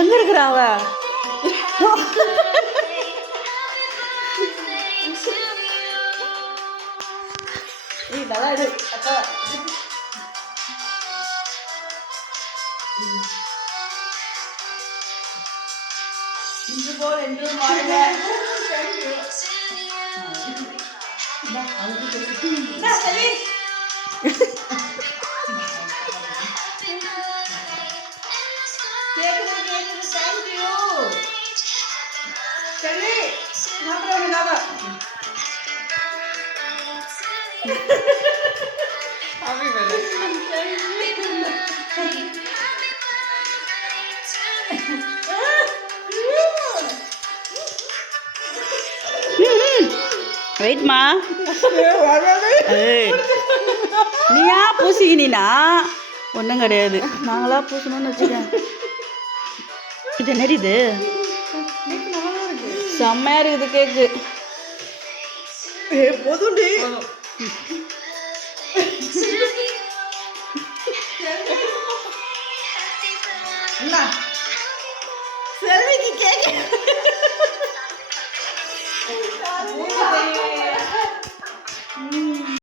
எங்க இருக்கிறா அவ? நல்லா எடு அப்பா. இன்று போல் என்றும் வாழ்க. சரி கேக்குது தேங்க்யூ சரி அப்புறம் ஹாப்பி வெயிட்மா. நீயா பூசிக்கினா ஒன்றும் கிடையாது. நாங்களா பூசணும்னு வச்சுக்கேன். இது என்னடி இது? செம்மையா இருக்குது கேக்கு. போதுண்டி செல்விக்கு கேக்கு